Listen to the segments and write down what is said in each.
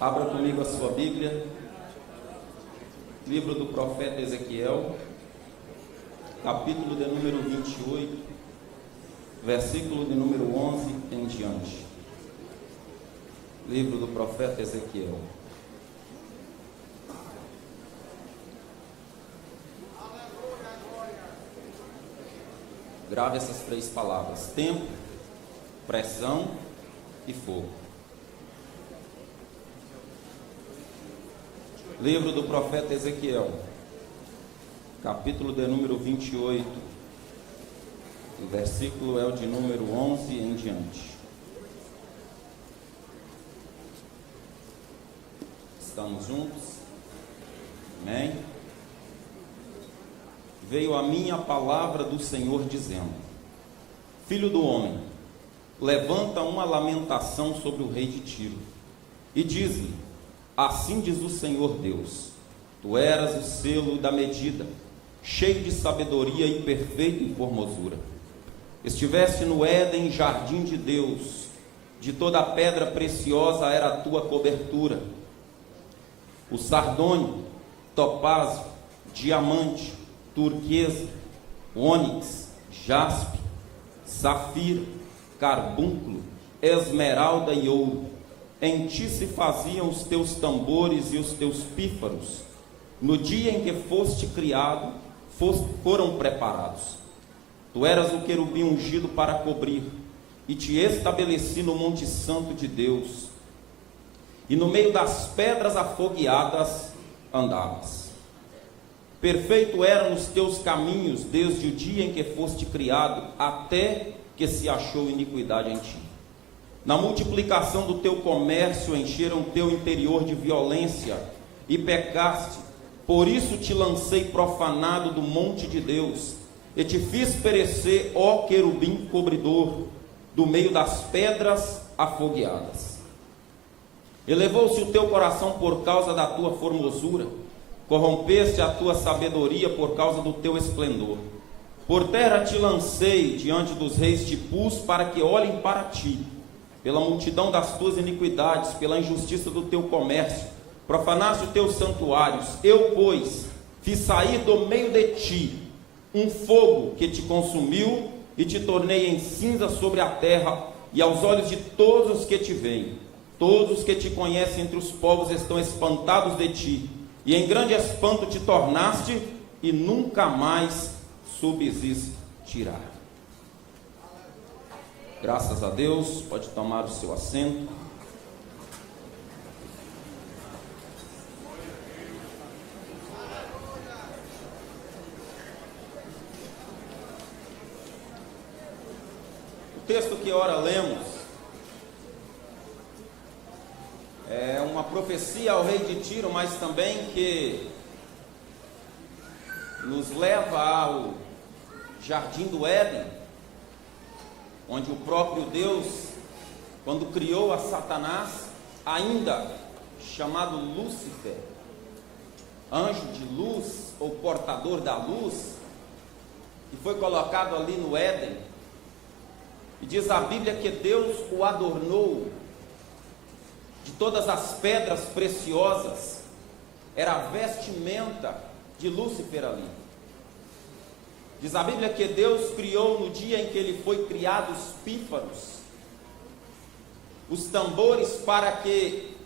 Abra comigo a sua Bíblia, livro do profeta Ezequiel, capítulo de número 28, versículo de número 11 em diante. Livro do profeta Ezequiel. Grave essas três palavras: tempo, pressão e fogo. Livro do profeta Ezequiel, capítulo de número 28, o versículo é o de número 11 em diante. Estamos juntos? Amém? Veio a mim a palavra do Senhor dizendo: Filho do homem, levanta uma lamentação sobre o rei de Tiro e diz-lhe: assim diz o Senhor Deus, tu eras o selo da medida, cheio de sabedoria e perfeito em formosura. Estiveste no Éden, jardim de Deus, de toda a pedra preciosa era a tua cobertura. O sardônio, topázio, diamante, turquesa, ônix, jaspe, safira, carbúnculo, esmeralda e ouro. Em ti se faziam os teus tambores e os teus pífaros. No dia em que foste criado, foram preparados. Tu eras o querubim ungido para cobrir, e te estabeleci no monte santo de Deus. E no meio das pedras afogueadas andavas. Perfeito eram os teus caminhos, desde o dia em que foste criado, até que se achou iniquidade em ti. Na multiplicação do teu comércio encheram o teu interior de violência e pecaste. Por isso te lancei profanado do monte de Deus e te fiz perecer, ó querubim cobridor, do meio das pedras afogueadas. Elevou-se o teu coração por causa da tua formosura, corrompeste a tua sabedoria por causa do teu esplendor. Por terra te lancei, diante dos reis te pus, para que olhem para ti. Pela multidão das tuas iniquidades, pela injustiça do teu comércio, profanaste os teus santuários. Eu, pois, fiz sair do meio de ti um fogo que te consumiu e te tornei em cinza sobre a terra e aos olhos de todos os que te veem. Todos os que te conhecem entre os povos estão espantados de ti, e em grande espanto te tornaste e nunca mais subsistirá. Graças a Deus, pode tomar o seu assento. O texto que ora lemos é uma profecia ao rei de Tiro, mas também que nos leva ao jardim do Éden, onde o próprio Deus, quando criou a Satanás, ainda chamado Lúcifer, anjo de luz ou portador da luz, e foi colocado ali no Éden, e diz a Bíblia que Deus o adornou de todas as pedras preciosas, era a vestimenta de Lúcifer ali. Diz a Bíblia que Deus criou no dia em que ele foi criado os pífaros, os tambores, para que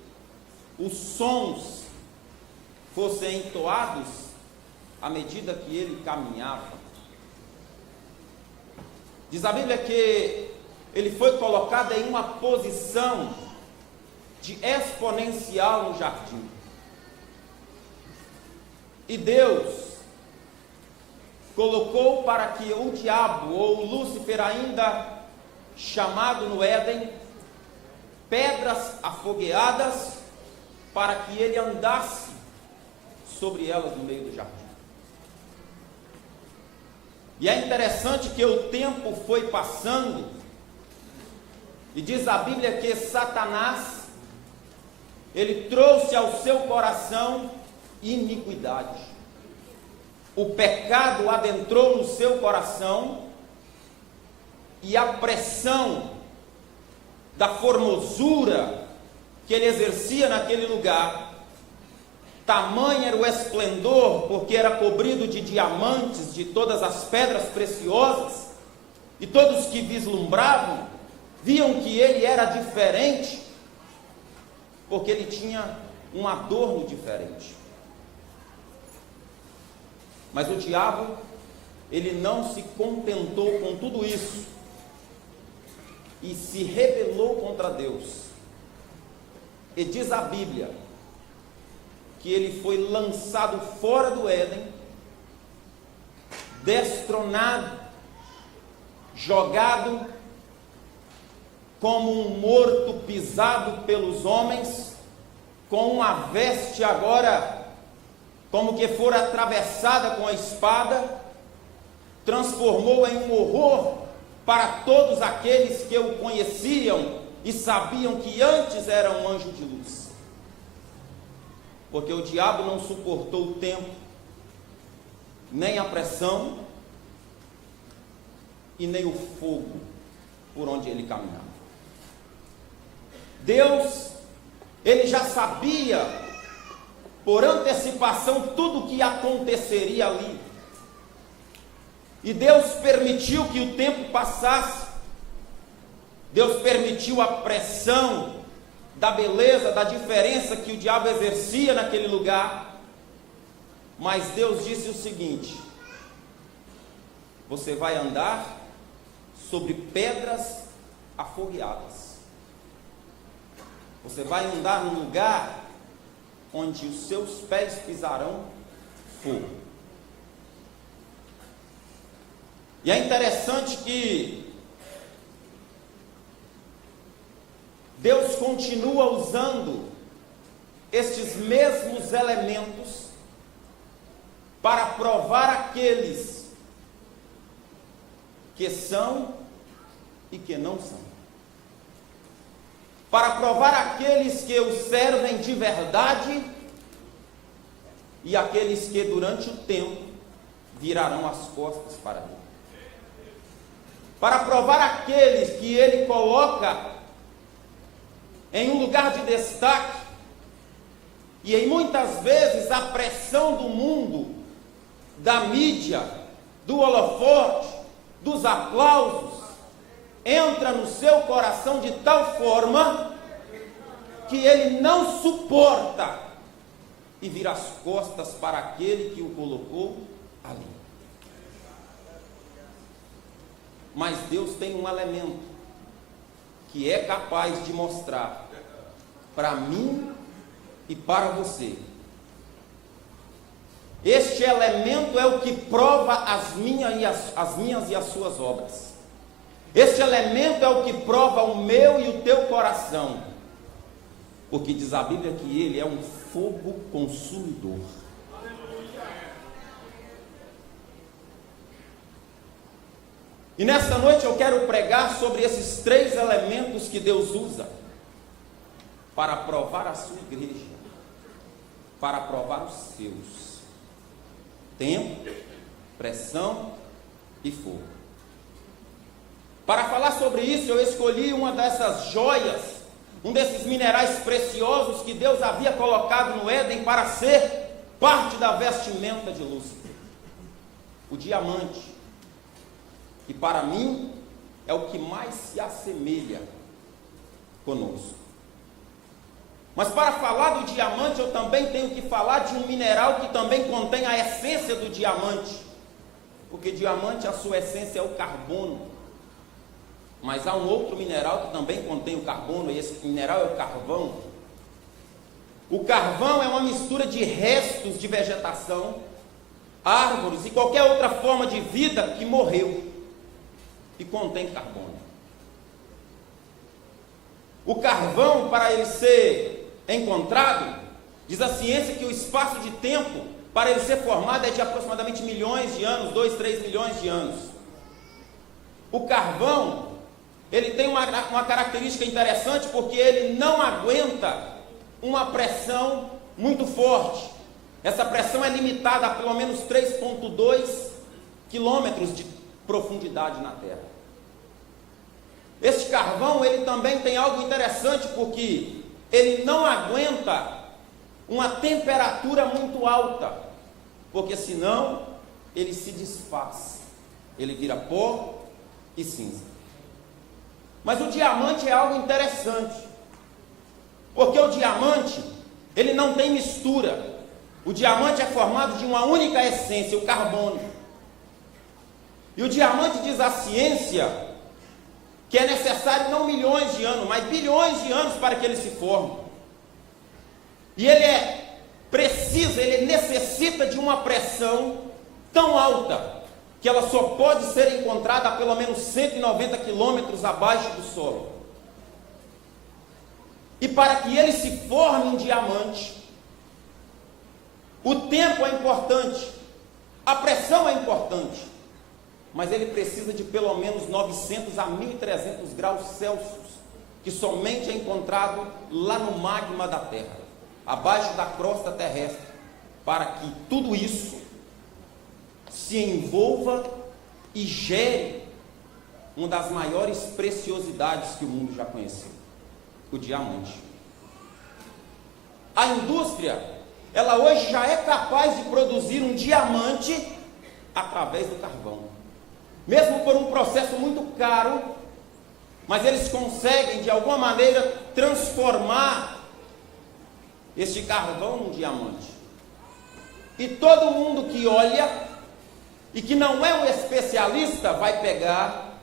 os sons fossem entoados à medida que ele caminhava. Diz a Bíblia que ele foi colocado em uma posição de exponencial no jardim. E Deus colocou para que o diabo, ou Lúcifer, ainda chamado no Éden, pedras afogueadas, para que ele andasse sobre elas no meio do jardim. E é interessante que o tempo foi passando, e diz a Bíblia que Satanás, ele trouxe ao seu coração iniquidade. O pecado adentrou no seu coração e a pressão da formosura que ele exercia naquele lugar, tamanho era o esplendor, porque era cobrido de diamantes, de todas as pedras preciosas, e todos que vislumbravam, viam que ele era diferente, porque ele tinha um adorno diferente. Mas o diabo, ele não se contentou com tudo isso, e se rebelou contra Deus. E diz a Bíblia, que ele foi lançado fora do Éden, destronado, jogado como um morto pisado pelos homens, com uma veste agora como que fora atravessada com a espada, transformou em um horror para todos aqueles que o conheciam e sabiam que antes era um anjo de luz. Porque o diabo não suportou o tempo, nem a pressão, e nem o fogo por onde ele caminhava. Deus, ele já sabia, por antecipação, tudo o que aconteceria ali. E Deus permitiu que o tempo passasse. Deus permitiu a pressão da beleza, da diferença que o diabo exercia naquele lugar. Mas Deus disse o seguinte: você vai andar sobre pedras afogueadas. Você vai andar num lugar onde os seus pés pisarão fogo. E é interessante que Deus continua usando estes mesmos elementos para provar aqueles que são e que não são. Para provar aqueles que o servem de verdade e aqueles que durante o tempo virarão as costas para ele. Para provar aqueles que ele coloca em um lugar de destaque, e em muitas vezes a pressão do mundo, da mídia, do holofote, dos aplausos, entra no seu coração de tal forma que ele não suporta e vira as costas para aquele que o colocou ali. Mas Deus tem um elemento que é capaz de mostrar para mim e para você. Este elemento é o que prova as minhas e as suas obras. Este elemento é o que prova o meu e o teu coração. Porque diz a Bíblia que ele é um fogo consumidor. E nesta noite eu quero pregar sobre esses três elementos que Deus usa para provar a sua igreja, para provar os seus: tempo, pressão e fogo. Para falar sobre isso, eu escolhi uma dessas joias, um desses minerais preciosos que Deus havia colocado no Éden para ser parte da vestimenta de Lúcifer: o diamante. Que para mim é o que mais se assemelha conosco. Mas para falar do diamante, eu também tenho que falar de um mineral que também contém a essência do diamante. Porque diamante, a sua essência é o carbono. Mas há um outro mineral que também contém o carbono, e esse mineral é o carvão. O carvão é uma mistura de restos de vegetação, árvores e qualquer outra forma de vida que morreu e contém carbono. O carvão, para ele ser encontrado, diz a ciência que o espaço de tempo para ele ser formado é de aproximadamente milhões de anos, 2, 3 milhões de anos. O carvão, ele tem uma característica interessante, porque ele não aguenta uma pressão muito forte. Essa pressão é limitada a pelo menos 3,2 quilômetros de profundidade na terra. Este carvão, ele também tem algo interessante, porque ele não aguenta uma temperatura muito alta, porque senão ele se desfaz, ele vira pó e cinza. Mas o diamante é algo interessante, porque o diamante, ele não tem mistura. O diamante é formado de uma única essência, o carbono. E o diamante, diz a ciência, que é necessário não milhões de anos, mas bilhões de anos para que ele se forme. E ele é preciso, ele necessita de uma pressão tão alta, que ela só pode ser encontrada a pelo menos 190 quilômetros abaixo do solo. E para que ele se forme em diamante, o tempo é importante, a pressão é importante, mas ele precisa de pelo menos 900 a 1300 graus Celsius, que somente é encontrado lá no magma da Terra, abaixo da crosta terrestre, para que tudo isso se envolva e gere uma das maiores preciosidades que o mundo já conheceu, o diamante. A indústria, ela hoje já é capaz de produzir um diamante através do carvão, mesmo por um processo muito caro, mas eles conseguem de alguma maneira transformar este carvão num diamante. E todo mundo que olha e que não é um especialista vai pegar,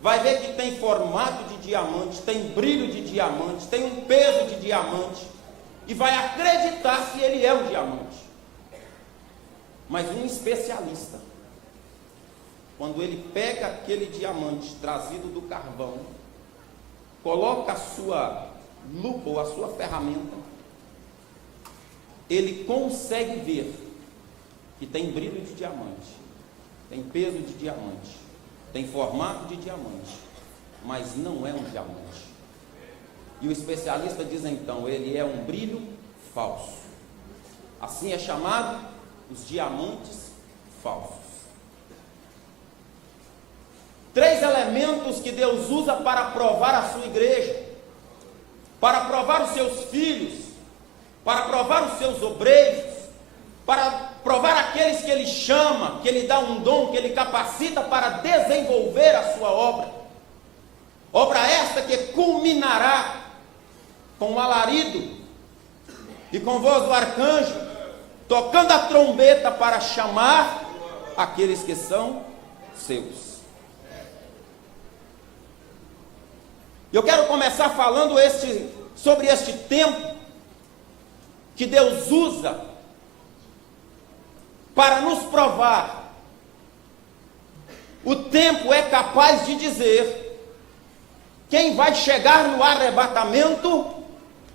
vai ver que tem formato de diamante, tem brilho de diamante, tem um peso de diamante, e vai acreditar que ele é um diamante. Mas um especialista, quando ele pega aquele diamante trazido do carvão, coloca a sua lupa ou a sua ferramenta, ele consegue ver que tem brilho de diamante, tem peso de diamante, tem formato de diamante, mas não é um diamante. E o especialista diz então, ele é um brilho falso. Assim é chamado os diamantes falsos. 3 elementos que Deus usa para provar a sua igreja, para provar os seus filhos, para provar os seus obreiros, para provar aqueles que Ele chama, que Ele dá um dom, que Ele capacita para desenvolver a sua obra. Obra esta que culminará com o alarido e com voz do arcanjo, tocando a trombeta para chamar aqueles que são seus. Eu quero começar falando sobre este tempo que Deus usa para nos provar. O tempo é capaz de dizer quem vai chegar no arrebatamento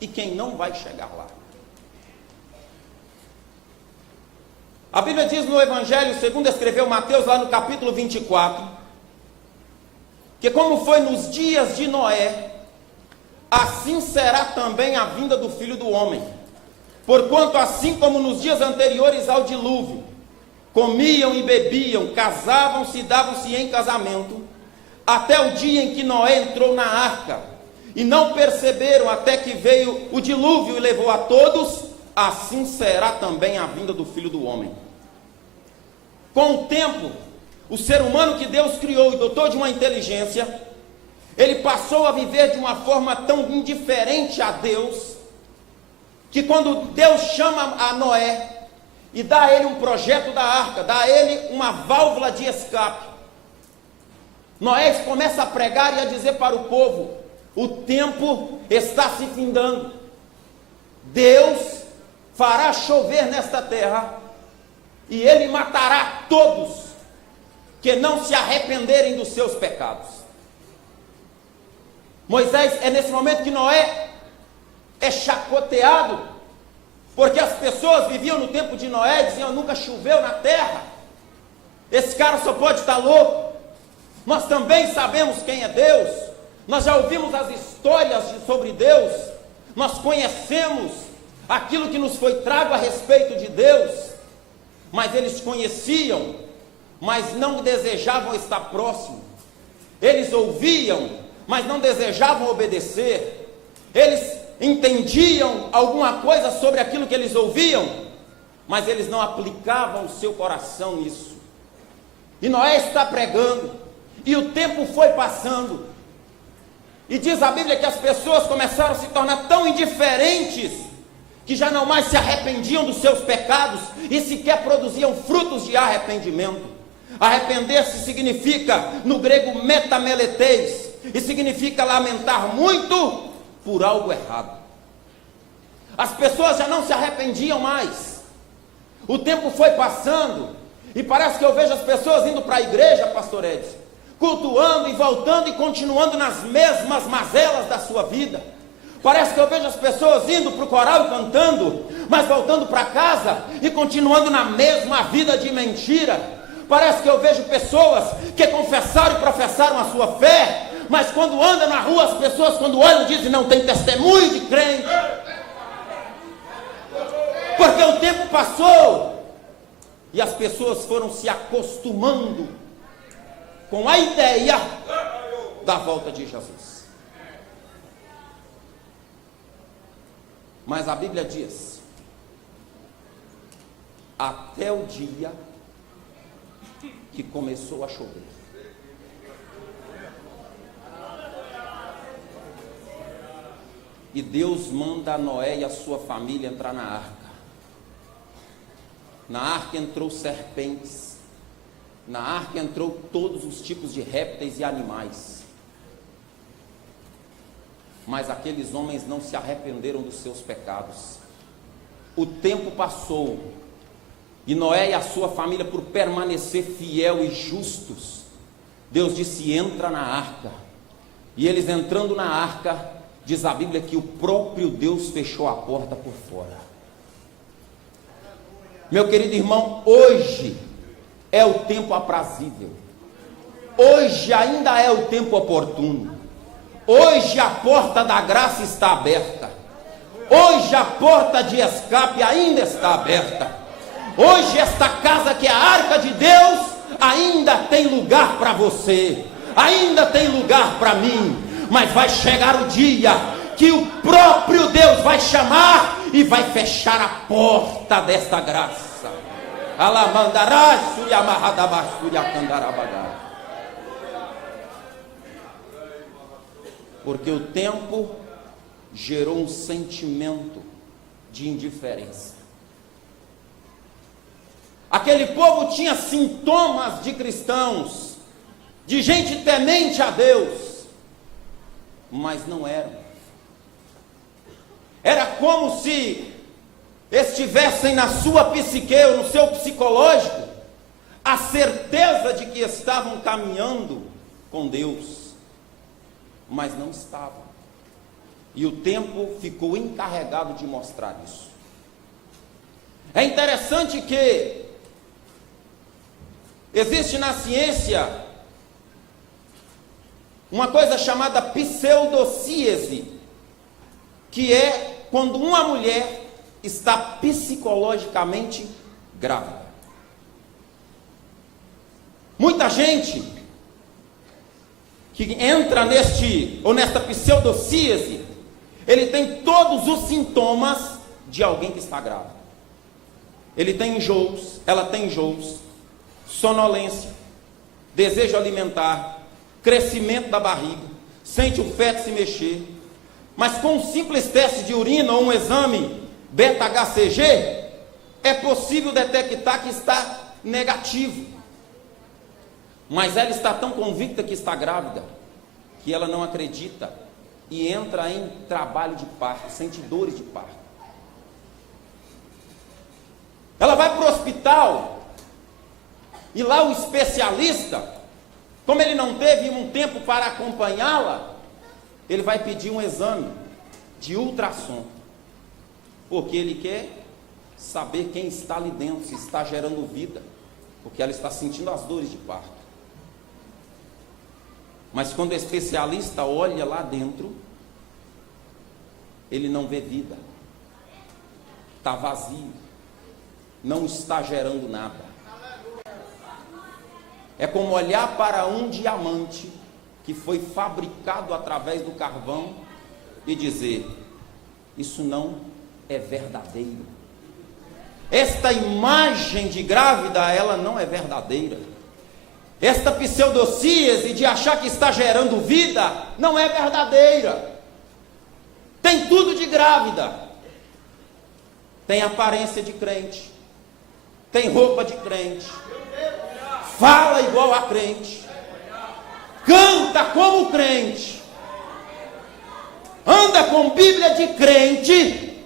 e quem não vai chegar lá. A Bíblia diz no Evangelho, segundo escreveu Mateus, lá no capítulo 24, que como foi nos dias de Noé, assim será também a vinda do Filho do Homem. Porquanto assim como nos dias anteriores ao dilúvio, comiam e bebiam, casavam-se e davam-se em casamento, até o dia em que Noé entrou na arca, e não perceberam até que veio o dilúvio e levou a todos, assim será também a vinda do Filho do Homem. Com o tempo, o ser humano que Deus criou e dotou de uma inteligência, ele passou a viver de uma forma tão indiferente a Deus, que quando Deus chama a Noé e dá a ele um projeto da arca, dá a ele uma válvula de escape, Noé começa a pregar e a dizer para o povo: o tempo está se findando, Deus fará chover nesta terra, e Ele matará todos que não se arrependerem dos seus pecados. Moisés, é nesse momento que Noé é chacoteado, porque as pessoas viviam no tempo de Noé, diziam: nunca choveu na terra, esse cara só pode estar louco. Nós também sabemos quem é Deus, nós já ouvimos as histórias sobre Deus, nós conhecemos aquilo que nos foi trago a respeito de Deus, mas eles conheciam, mas não desejavam estar próximo. Eles ouviam, mas não desejavam obedecer. Eles entendiam alguma coisa sobre aquilo que eles ouviam, mas eles não aplicavam o seu coração nisso. E Noé está pregando, e o tempo foi passando, e diz a Bíblia que as pessoas começaram a se tornar tão indiferentes, que já não mais se arrependiam dos seus pecados, e sequer produziam frutos de arrependimento. Arrepender-se significa, no grego, metameletes, e significa lamentar muito por algo errado. As pessoas já não se arrependiam mais. O tempo foi passando, e parece que eu vejo as pessoas indo para a igreja, pastor Edson, cultuando e voltando e continuando nas mesmas mazelas da sua vida. Parece que eu vejo as pessoas indo para o coral e cantando, mas voltando para casa e continuando na mesma vida de mentira. Parece que eu vejo pessoas que confessaram e professaram a sua fé, mas quando andam na rua, as pessoas quando olham dizem: não tem testemunho de crente. Porque o tempo passou e as pessoas foram se acostumando com a ideia da volta de Jesus. Mas a Bíblia diz: até o dia que começou a chover. E Deus manda Noé e a sua família entrar na arca. Na arca entrou serpentes. Na arca entrou todos os tipos de répteis e animais. Mas aqueles homens não se arrependeram dos seus pecados. O tempo passou, e Noé e a sua família, por permanecer fiel e justos, Deus disse: entra na arca. E eles entrando na arca, diz a Bíblia que o próprio Deus fechou a porta por fora. Meu querido irmão, hoje é o tempo aprazível. Hoje ainda é o tempo oportuno. Hoje a porta da graça está aberta. Hoje a porta de escape ainda está aberta. Hoje esta casa que é a arca de Deus ainda tem lugar para você. Ainda tem lugar para mim. Mas vai chegar o dia que o próprio Deus vai chamar e vai fechar a porta desta graça. Alamandará, Suriamarradabá, Suriacandarabagá. Porque o tempo gerou um sentimento de indiferença. Aquele povo tinha sintomas de cristãos, de gente temente a Deus, mas não eram. Era como se estivessem na sua psique, ou no seu psicológico, a certeza de que estavam caminhando com Deus, mas não estavam. E o tempo ficou encarregado de mostrar isso. É interessante que existe na ciência uma coisa chamada pseudocíese, que é quando uma mulher está psicologicamente grávida. Muita gente que entra nesta pseudocíese, ele tem todos os sintomas de alguém que está grávida. Ele tem enjoos, ela tem enjoos, sonolência, desejo alimentar, crescimento da barriga, sente o feto se mexer, mas com um simples teste de urina ou um exame beta-HCG, é possível detectar que está negativo. Mas ela está tão convicta que está grávida, que ela não acredita e entra em trabalho de parto, sente dores de parto. Ela vai para o hospital, e lá o especialista, como ele não teve um tempo para acompanhá-la, ele vai pedir um exame de ultrassom, porque ele quer saber quem está ali dentro, se está gerando vida, porque ela está sentindo as dores de parto. Mas quando o especialista olha lá dentro, ele não vê vida, está vazio, não está gerando nada. É como olhar para um diamante que foi fabricado através do carvão e dizer: isso não é verdadeiro. Esta imagem de grávida, ela não é verdadeira. Esta pseudocíese de achar que está gerando vida, não é verdadeira. Tem tudo de grávida. Tem aparência de crente, tem roupa de crente, fala igual a crente, canta como crente, anda com Bíblia de crente,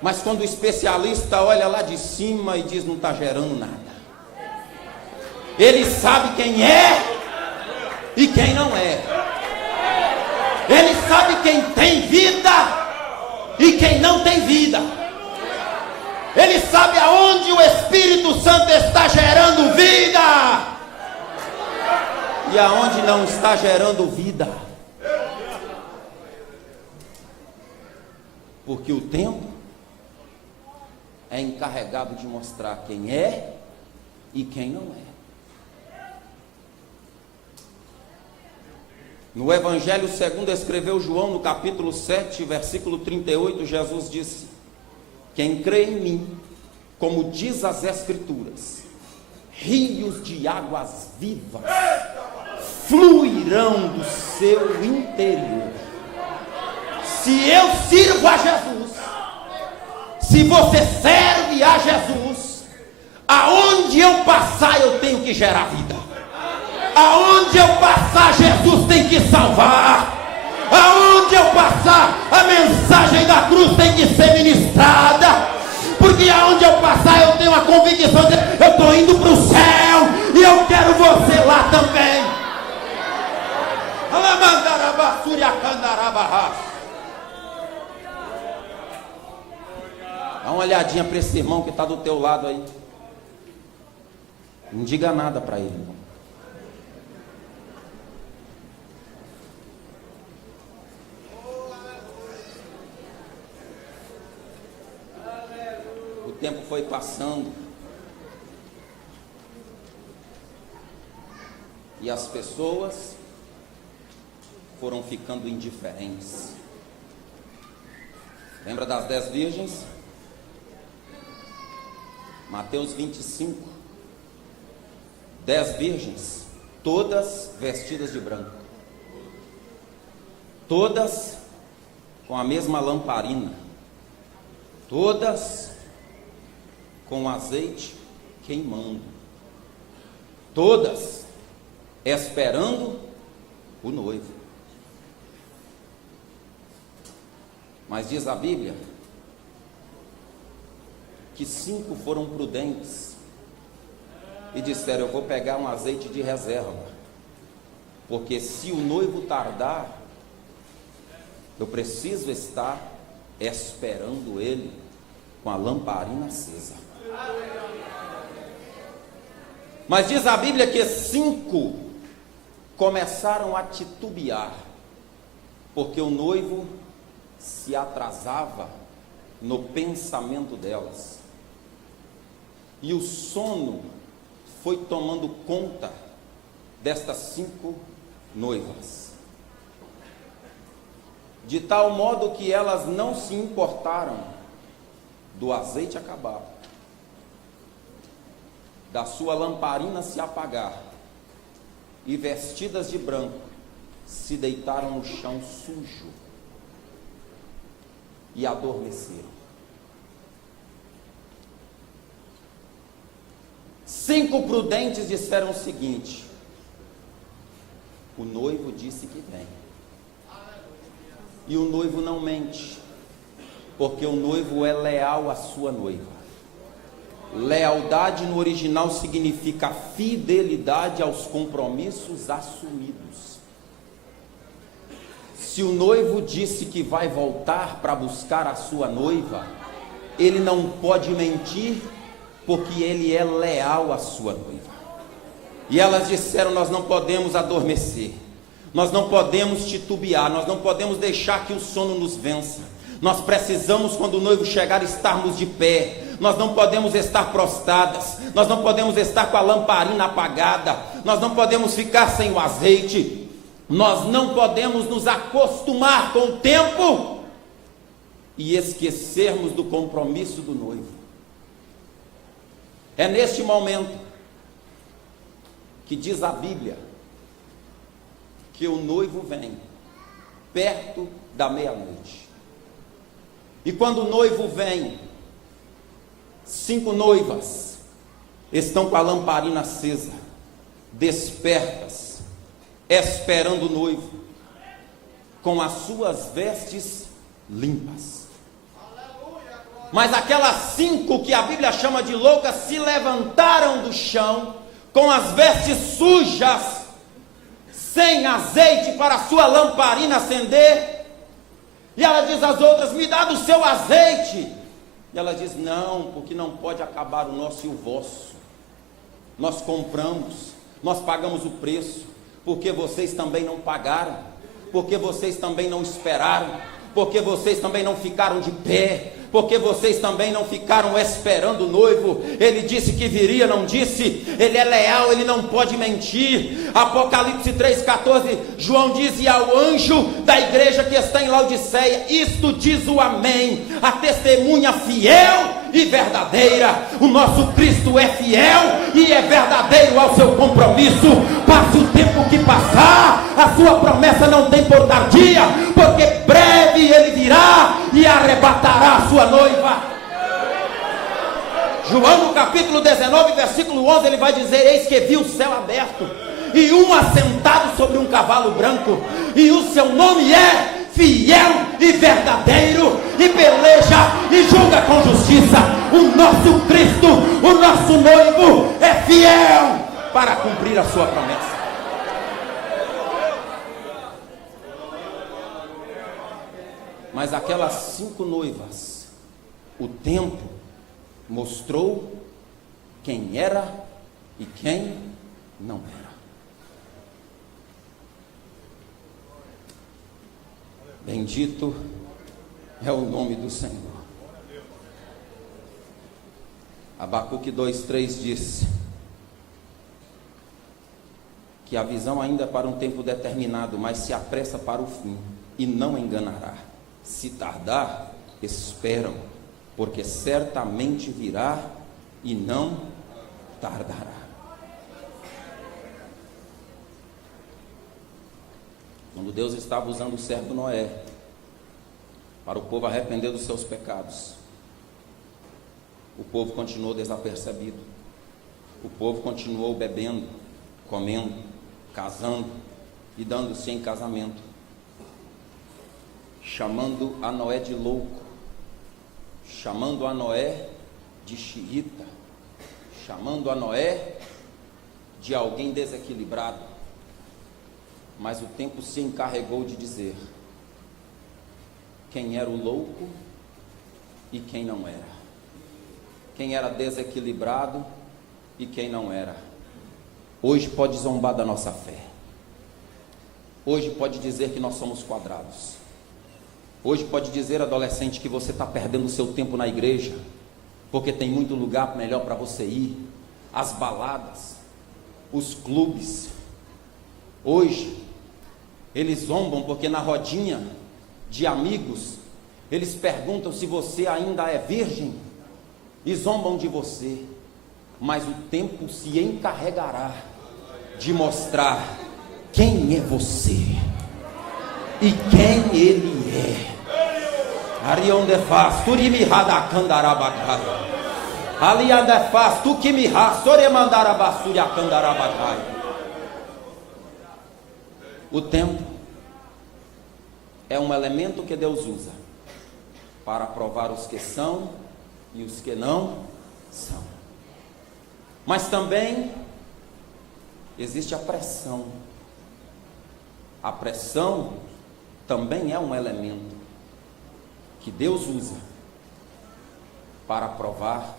mas quando o especialista olha lá de cima e diz: não está gerando nada. Ele sabe quem é e quem não é. Ele sabe quem tem vida e quem não tem vida. Ele sabe aonde o Espírito Santo está gerando vida e aonde não está gerando vida. Porque o tempo é encarregado de mostrar quem é e quem não é. No Evangelho segundo escreveu João, no capítulo 7, versículo 38, Jesus disse: quem crê em mim, como diz as Escrituras, rios de águas vivas fluirão do seu interior. Se eu sirvo a Jesus, se você serve a Jesus, aonde eu passar eu tenho que gerar vida. Aonde eu passar, Jesus tem que salvar. Aonde eu passar, a mensagem da cruz tem que ser ministrada. Porque aonde eu passar, eu tenho a convicção de eu estou indo para o céu e eu quero você lá também. Dá uma olhadinha para esse irmão que está do teu lado aí. Não diga nada para ele, irmão. O tempo foi passando e as pessoas foram ficando indiferentes. Lembra das 10 virgens? Mateus 25. 10 virgens, todas vestidas de branco, todas com a mesma lamparina, todas com azeite queimando, todas esperando o noivo. Mas diz a Bíblia que 5 foram prudentes e disseram: eu vou pegar um azeite de reserva, porque se o noivo tardar, eu preciso estar esperando ele com a lamparina acesa. Mas diz a Bíblia que 5 começaram a titubear, porque o noivo se atrasava no pensamento delas, e o sono foi tomando conta destas 5 noivas, de tal modo que elas não se importaram do azeite acabar, da sua lamparina se apagar, e vestidas de branco se deitaram no chão sujo e adormeceram. 5 prudentes disseram o seguinte: o noivo disse que vem. E o noivo não mente, porque o noivo é leal à sua noiva. Lealdade no original significa fidelidade aos compromissos assumidos. Se o noivo disse que vai voltar para buscar a sua noiva, ele não pode mentir, porque ele é leal à sua noiva. E elas disseram: nós não podemos adormecer, nós não podemos titubear, nós não podemos deixar que o sono nos vença. Nós precisamos, quando o noivo chegar, estarmos de pé. Nós não podemos estar prostradas, nós não podemos estar com a lamparina apagada, nós não podemos ficar sem o azeite, nós não podemos nos acostumar com o tempo e esquecermos do compromisso do noivo. É neste momento que diz a Bíblia que o noivo vem perto da meia-noite. E quando o noivo vem, 5 noivas estão com a lamparina acesa, despertas, esperando o noivo, com as suas vestes limpas. Mas aquelas 5 que a Bíblia chama de loucas se levantaram do chão, com as vestes sujas, sem azeite para a sua lamparina acender. E ela diz às outras: me dá do seu azeite. E ela diz: não, porque não pode acabar o nosso e o vosso. Nós compramos, nós pagamos o preço, porque vocês também não pagaram, porque vocês também não esperaram, porque vocês também não ficaram de pé, porque vocês também não ficaram esperando o noivo. Ele disse que viria, não disse? Ele é leal, ele não pode mentir. Apocalipse 3,14, João diz: e ao anjo da igreja que está em Laodiceia, isto diz o amém, a testemunha fiel e verdadeira. O nosso Cristo é fiel e é verdadeiro ao seu compromisso. Passe o tempo que passar, a sua promessa não tem por tardia, porque breve ele virá e arrebatará a sua noiva. João no capítulo 19, versículo 11, ele vai dizer: eis que vi o céu aberto, e um assentado sobre um cavalo branco, e o seu nome é fiel e verdadeiro, e peleja e julga com justiça. O nosso Cristo, o nosso noivo, é fiel para cumprir a sua promessa. Mas aquelas 5 noivas, o tempo mostrou quem era e quem não era. Bendito é o nome do Senhor. Abacuque 2,3 diz que a visão ainda é para um tempo determinado, mas se apressa para o fim, e não enganará. Se tardar, esperam, porque certamente virá e não tardará. Quando Deus estava usando o servo Noé para o povo arrepender dos seus pecados, o povo continuou desapercebido. O povo continuou bebendo, comendo, casando e dando-se em casamento, chamando a Noé de louco, chamando a Noé de xiita, chamando a Noé de alguém desequilibrado. Mas o tempo se encarregou de dizer quem era o louco e quem não era, quem era desequilibrado e quem não era. Hoje pode zombar da nossa fé, hoje pode dizer que nós somos quadrados, hoje pode dizer, adolescente, que você está perdendo o seu tempo na igreja, porque tem muito lugar melhor para você ir, as baladas, os clubes. Hoje eles zombam porque na rodinha de amigos eles perguntam se você ainda é virgem e zombam de você. Mas o tempo se encarregará de mostrar quem é você e quem ele é. Arionde faz, tu me radacandarabacai. Alianda faz, tu que me rassore mandarabassuri acandarabacai. O tempo é um elemento que Deus usa para provar os que são e os que não são. Mas também existe a pressão. A pressão também é um elemento que Deus usa para provar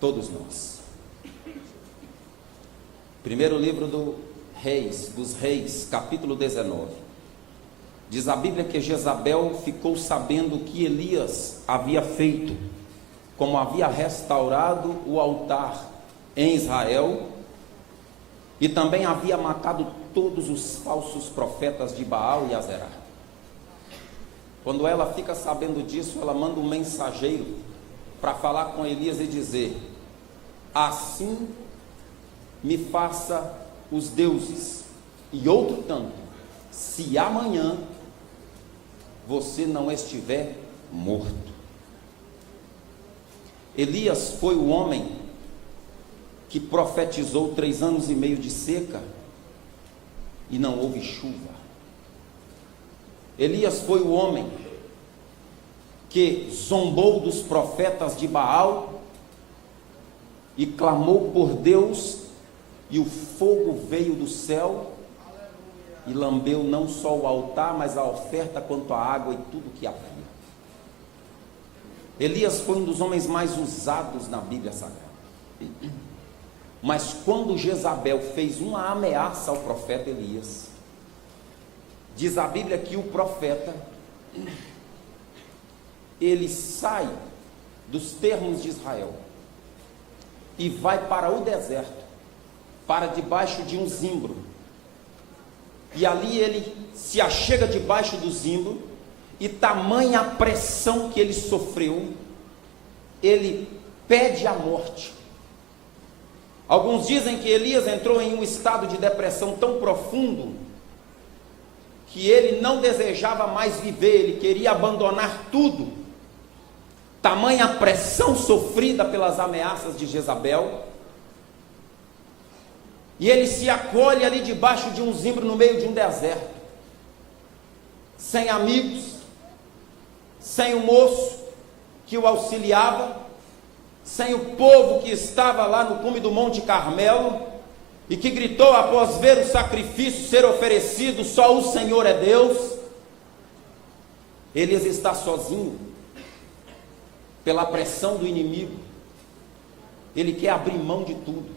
todos nós. Primeiro livro dos Reis, capítulo 19. Diz a Bíblia que Jezabel ficou sabendo que Elias havia feito, como havia restaurado o altar em Israel, e também havia matado todos os falsos profetas de Baal e Azerá. Quando ela fica sabendo disso, ela manda um mensageiro para falar com Elias e dizer: assim me faça os deuses, e outro tanto, se amanhã você não estiver morto. Elias foi o homem que profetizou 3 anos e meio de seca e não houve chuva. Elias foi o homem que zombou dos profetas de Baal e clamou por Deus, e o fogo veio do céu e lambeu não só o altar, mas a oferta quanto a água e tudo que havia. Elias foi um dos homens mais usados na Bíblia Sagrada. Mas quando Jezabel fez uma ameaça ao profeta Elias, diz a Bíblia que o profeta, ele sai dos termos de Israel e vai para o deserto, para debaixo de um zimbro, e ali ele se achega debaixo do zimbro, e tamanha a pressão que ele sofreu, ele pede a morte. Alguns dizem que Elias entrou em um estado de depressão tão profundo que ele não desejava mais viver, ele queria abandonar tudo. Tamanha a pressão sofrida pelas ameaças de Jezabel, e ele se acolhe ali debaixo de um zimbro no meio de um deserto, sem amigos, sem o moço que o auxiliava, sem o povo que estava lá no cume do Monte Carmelo e que gritou após ver o sacrifício ser oferecido: só o Senhor é Deus. Elias está sozinho pela pressão do inimigo. Ele quer abrir mão de tudo,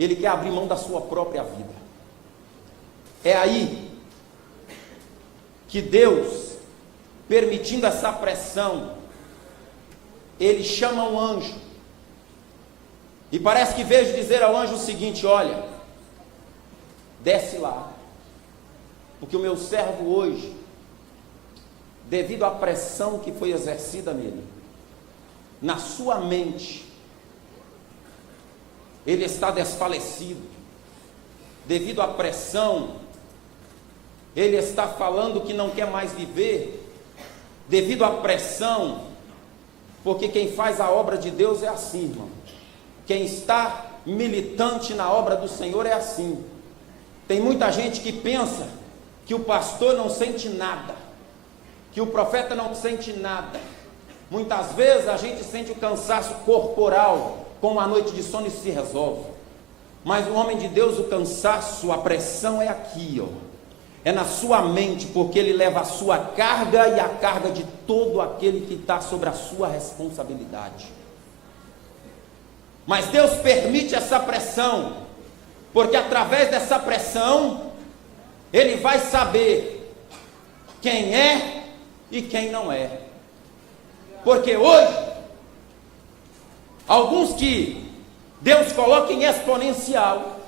ele quer abrir mão da sua própria vida. É aí que Deus, permitindo essa pressão, ele chama um anjo, e parece que vejo dizer ao anjo o seguinte: olha, desce lá, porque o meu servo hoje, devido à pressão que foi exercida nele, na sua mente, ele está desfalecido, devido à pressão, ele está falando que não quer mais viver, devido à pressão, porque quem faz a obra de Deus é assim, irmão. Quem está militante na obra do Senhor é assim. Tem muita gente que pensa que o pastor não sente nada, que o profeta não sente nada. Muitas vezes a gente sente o cansaço corporal, com uma noite de sono, e se resolve. Mas o homem de Deus, o cansaço, a pressão é aqui, ó. É na sua mente, porque ele leva a sua carga e a carga de todo aquele que está sobre a sua responsabilidade. Mas Deus permite essa pressão, porque através dessa pressão, ele vai saber quem é e quem não é. Porque hoje, alguns que Deus coloca em exponencial,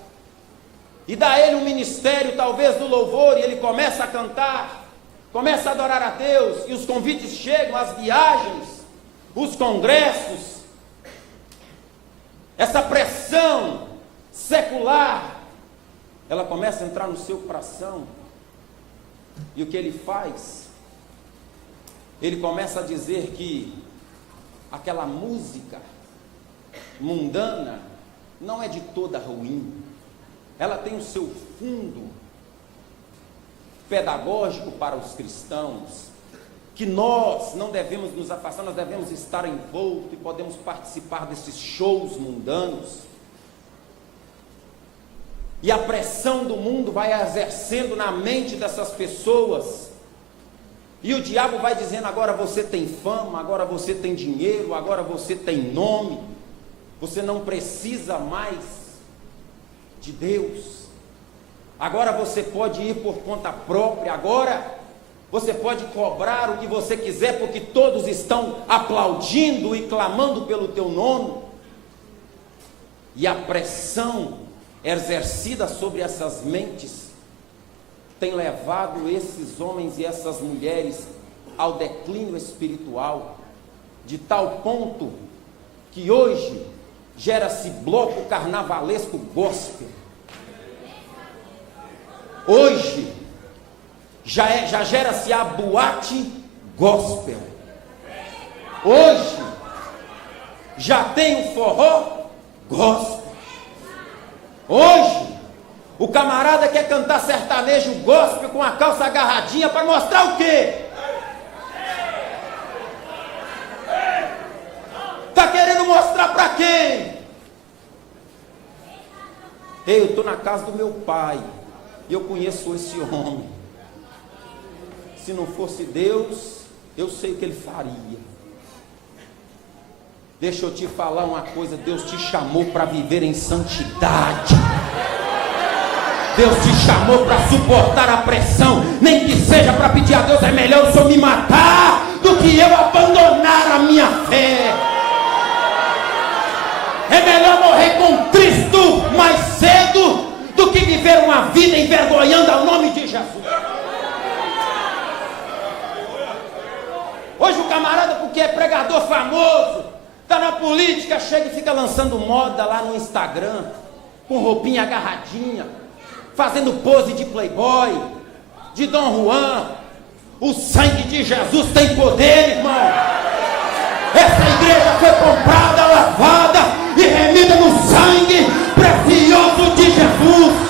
e dá a ele um ministério talvez do louvor, e ele começa a cantar, começa a adorar a Deus, e os convites chegam, as viagens, os congressos, essa pressão secular, ela começa a entrar no seu coração, e o que ele faz? Ele começa a dizer que aquela música mundana não é de toda ruim, ela tem o seu fundo pedagógico para os cristãos, que nós não devemos nos afastar, nós devemos estar envoltos e podemos participar desses shows mundanos. E a pressão do mundo vai exercendo na mente dessas pessoas, e o diabo vai dizendo: agora você tem fama, agora você tem dinheiro, agora você tem nome, você não precisa mais de Deus, agora você pode ir por conta própria, agora você pode cobrar o que você quiser, porque todos estão aplaudindo e clamando pelo teu nome. E a pressão exercida sobre essas mentes tem levado esses homens e essas mulheres ao declínio espiritual, de tal ponto que hoje gera-se bloco carnavalesco gospel. Hoje já gera-se a boate gospel. Hoje já tem o forró gospel. Hoje o camarada quer cantar sertanejo gospel com a calça agarradinha para mostrar o quê? Tá querendo mostrar para quem? Ei, eu estou na casa do meu pai e eu conheço esse homem. Se não fosse Deus, eu sei o que ele faria. Deixa eu te falar uma coisa, Deus te chamou para viver em santidade. Deus te chamou para suportar a pressão, nem que seja para pedir a Deus, é melhor o Senhor me matar do que eu abandonar a minha fé. É melhor morrer com Cristo mais cedo do que viver uma vida envergonhando ao nome de Jesus. Hoje o camarada, porque é pregador famoso, está na política, chega e fica lançando moda lá no Instagram, com roupinha agarradinha, fazendo pose de playboy, de Dom Juan. O sangue de Jesus tem poder, irmão. Essa igreja foi comprada, lavada e remida no sangue precioso de Jesus.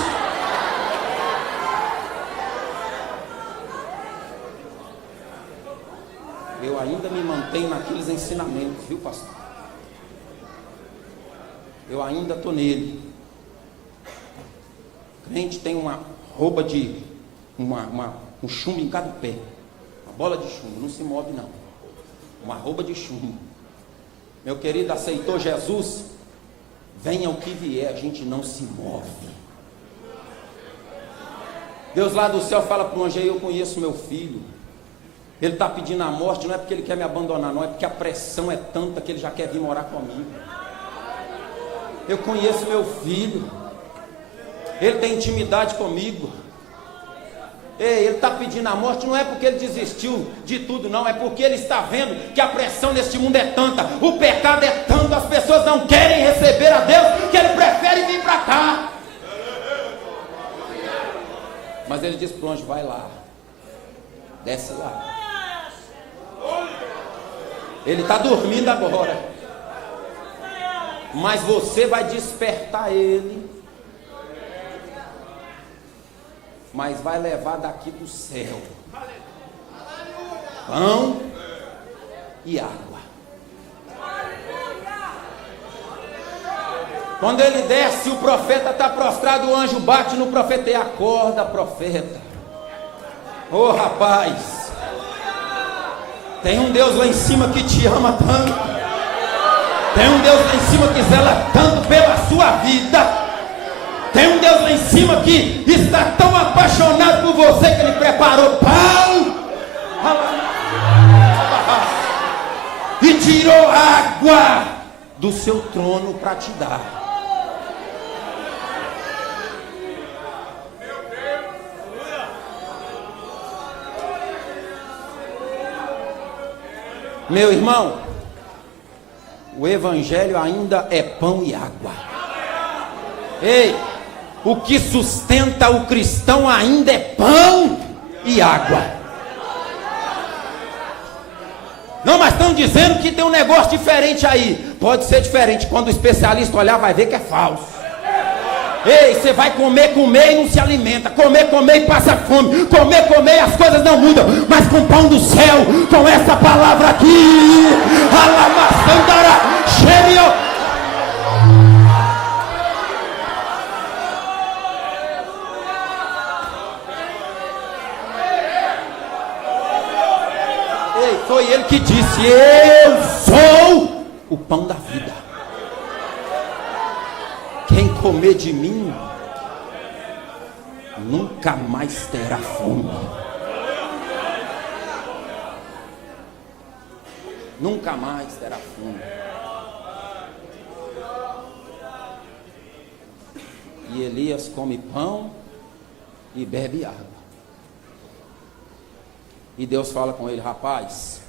Eu ainda me mantenho naqueles ensinamentos, viu, pastor? Eu ainda estou nele. O crente tem uma roupa de um chumbo em cada pé, uma bola de chumbo, não se move não, uma roupa de chumbo. Meu querido, aceitou Jesus? Venha o que vier, a gente não se move. Deus lá do céu fala para o anjo: eu conheço meu filho, ele está pedindo a morte, não é porque ele quer me abandonar, não, é porque a pressão é tanta que ele já quer vir morar comigo. Eu conheço meu filho, ele tem intimidade comigo. Ei, ele está pedindo a morte, não é porque ele desistiu de tudo, não, é porque ele está vendo que a pressão neste mundo é tanta, o pecado é tanto, as pessoas não querem receber a Deus, que ele prefere vir para cá. Mas ele diz para o anjo: vai lá, desce lá. Ele está dormindo agora, mas você vai despertar ele, mas vai levar daqui do céu pão e água. Quando ele desce, o profeta está prostrado, o anjo bate no profeta e acorda, profeta. Ô rapaz, tem um Deus lá em cima que te ama tanto. Tem um Deus lá em cima que zela tanto pela sua vida. Tem um Deus lá em cima que está tão apaixonado por você que ele preparou pão e tirou água do seu trono para te dar. Meu irmão, o evangelho ainda é pão e água. Ei, o que sustenta o cristão ainda é pão e água. Não, mas estão dizendo que tem um negócio diferente aí. Pode ser diferente, quando o especialista olhar vai ver que é falso. Ei, você vai comer e não se alimenta, comer e passa fome, comer e as coisas não mudam, mas com o pão do céu, com essa palavra aqui, alamaçandara, xerio. Ei, foi ele que disse: eu sou o pão da vida. Quem comer de mim nunca mais terá fome. Nunca mais terá fome. E Elias come pão e bebe água. E Deus fala com ele: rapaz,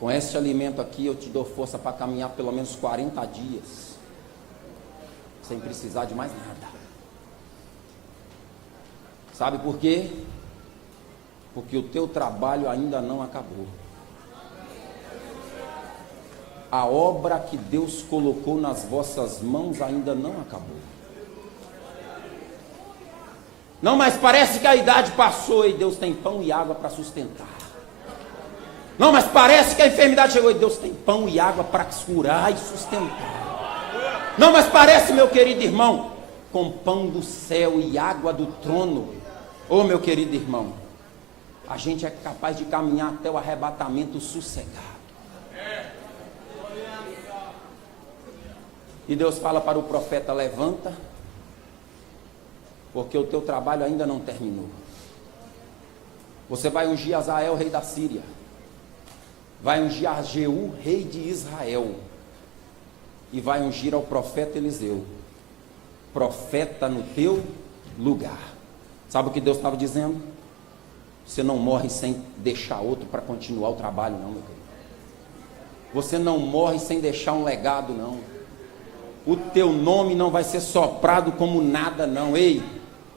com este alimento aqui eu te dou força para caminhar pelo menos 40 dias, sem precisar de mais nada. Sabe por quê? Porque o teu trabalho ainda não acabou. A obra que Deus colocou nas vossas mãos ainda não acabou. Não, mas parece que a idade passou e Deus tem pão e água para sustentar. Não, mas parece que a enfermidade chegou e Deus tem pão e água para curar e sustentar. Não, mas parece, meu querido irmão, com pão do céu e água do trono. Ô, meu querido irmão, a gente é capaz de caminhar até o arrebatamento sossegado. E Deus fala para o profeta: levanta, porque o teu trabalho ainda não terminou. Você vai ungir Azael, rei da Síria. Vai ungir a Jeú, rei de Israel. E vai ungir ao profeta Eliseu, profeta no teu lugar. Sabe o que Deus estava dizendo? Você não morre sem deixar outro para continuar o trabalho, não, meu querido. Você não morre sem deixar um legado, não. O teu nome não vai ser soprado como nada, não. Ei,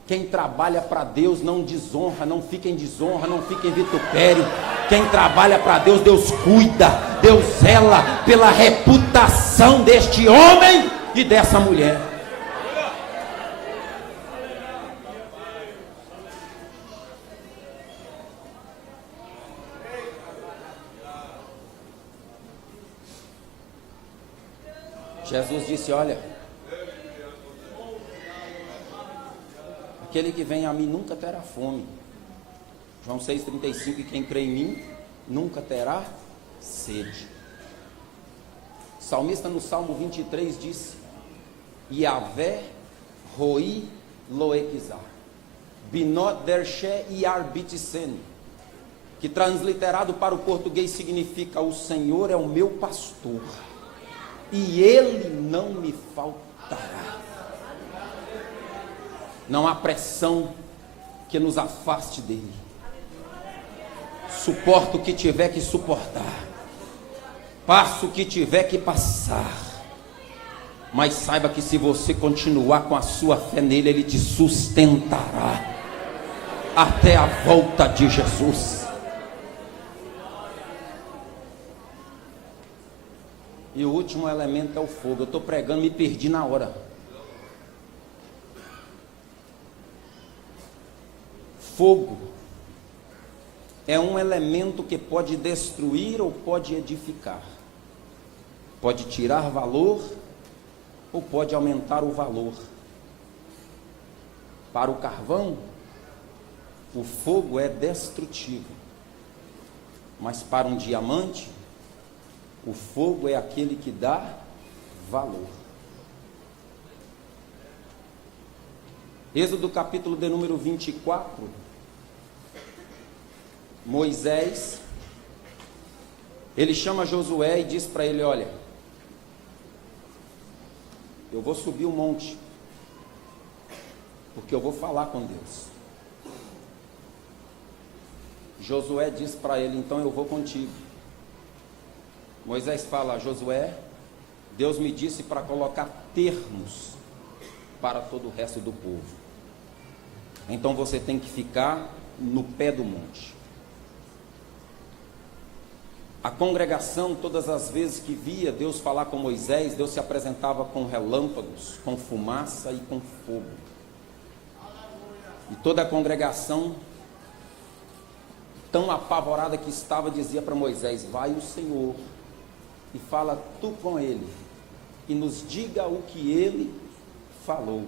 quem trabalha para Deus não desonra, não fica em desonra, não fica em vitupério. Quem trabalha para Deus, Deus cuida, Deus zela pela reputação deste homem e dessa mulher. Jesus disse: olha, aquele que vem a mim nunca terá fome. João 6,35, e quem crê em mim nunca terá sede. O salmista no Salmo 23 disse: Yahvé roi loekizar, binot dershe yar bitisen, que transliterado para o português significa: o Senhor é o meu pastor e ele não me faltará. Não há pressão que nos afaste dele. Suporta o que tiver que suportar, passa o que tiver que passar, mas saiba que se você continuar com a sua fé nele, ele te sustentará até a volta de Jesus. E o último elemento é o fogo. Eu estou pregando, me perdi na hora. Fogo é um elemento que pode destruir ou pode edificar. Pode tirar valor ou pode aumentar o valor. Para o carvão, o fogo é destrutivo. Mas para um diamante, o fogo é aquele que dá valor. Êxodo capítulo de número 24. Moisés, ele chama Josué e diz para ele: olha, eu vou subir o monte, porque eu vou falar com Deus. Josué diz para ele: então eu vou contigo. Moisés fala: Josué, Deus me disse para colocar termos para todo o resto do povo. Então você tem que ficar no pé do monte. A congregação, todas as vezes que via Deus falar com Moisés, Deus se apresentava com relâmpagos, com fumaça e com fogo. E toda a congregação, tão apavorada que estava, dizia para Moisés: vai o Senhor e fala tu com ele, e nos diga o que ele falou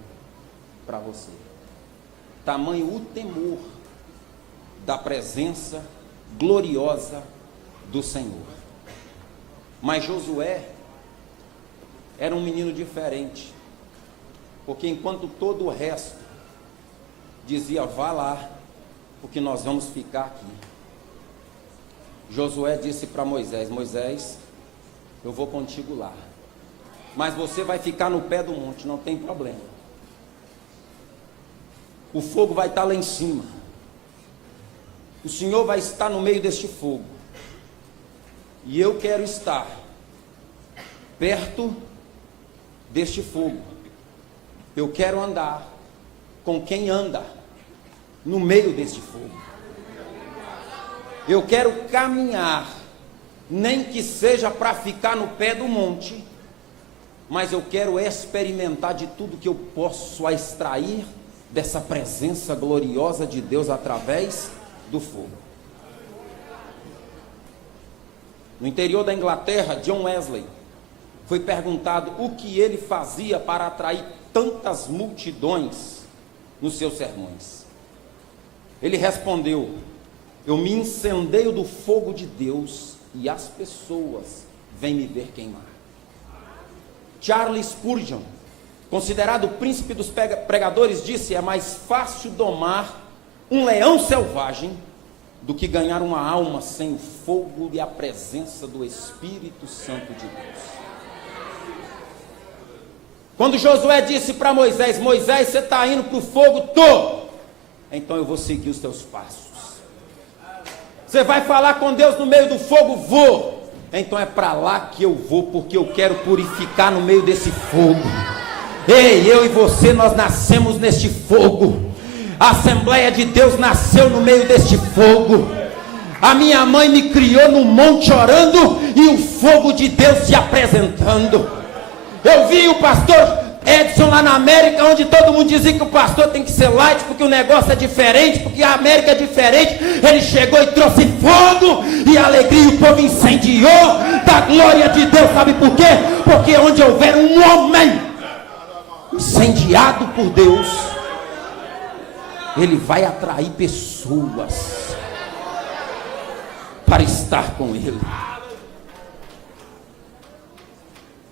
para você. Tamanho o temor da presença gloriosa do Senhor. Mas Josué era um menino diferente, porque enquanto todo o resto dizia: vá lá, porque nós vamos ficar aqui, Josué disse para Moisés: Moisés, eu vou contigo lá, mas você vai ficar no pé do monte, não tem problema. O fogo vai estar lá em cima, o Senhor vai estar no meio deste fogo. E eu quero estar perto deste fogo. Eu quero andar com quem anda no meio deste fogo. Eu quero caminhar, nem que seja para ficar no pé do monte, mas eu quero experimentar de tudo que eu posso extrair dessa presença gloriosa de Deus através do fogo. No interior da Inglaterra, John Wesley foi perguntado o que ele fazia para atrair tantas multidões nos seus sermões. Ele respondeu: eu me incendeio do fogo de Deus e as pessoas vêm me ver queimar. Charles Spurgeon, considerado o príncipe dos pregadores, disse: é mais fácil domar um leão selvagem do que ganhar uma alma sem o fogo e a presença do Espírito Santo de Deus. Quando Josué disse para Moisés: Moisés, você está indo para o fogo? Tô. Então eu vou seguir os teus passos. Você vai falar com Deus no meio do fogo? Vou. Então é para lá que eu vou, porque eu quero purificar no meio desse fogo. Ei, eu e você, nós nascemos neste fogo. A Assembleia de Deus nasceu no meio deste fogo. A minha mãe me criou no monte orando e o fogo de Deus se apresentando. Eu vi o pastor Edson lá na América, onde todo mundo dizia que o pastor tem que ser light, porque o negócio é diferente, porque a América é diferente. Ele chegou e trouxe fogo e alegria, o povo incendiou da glória de Deus. Sabe por quê? Porque onde houver um homem incendiado por Deus, ele vai atrair pessoas para estar com ele.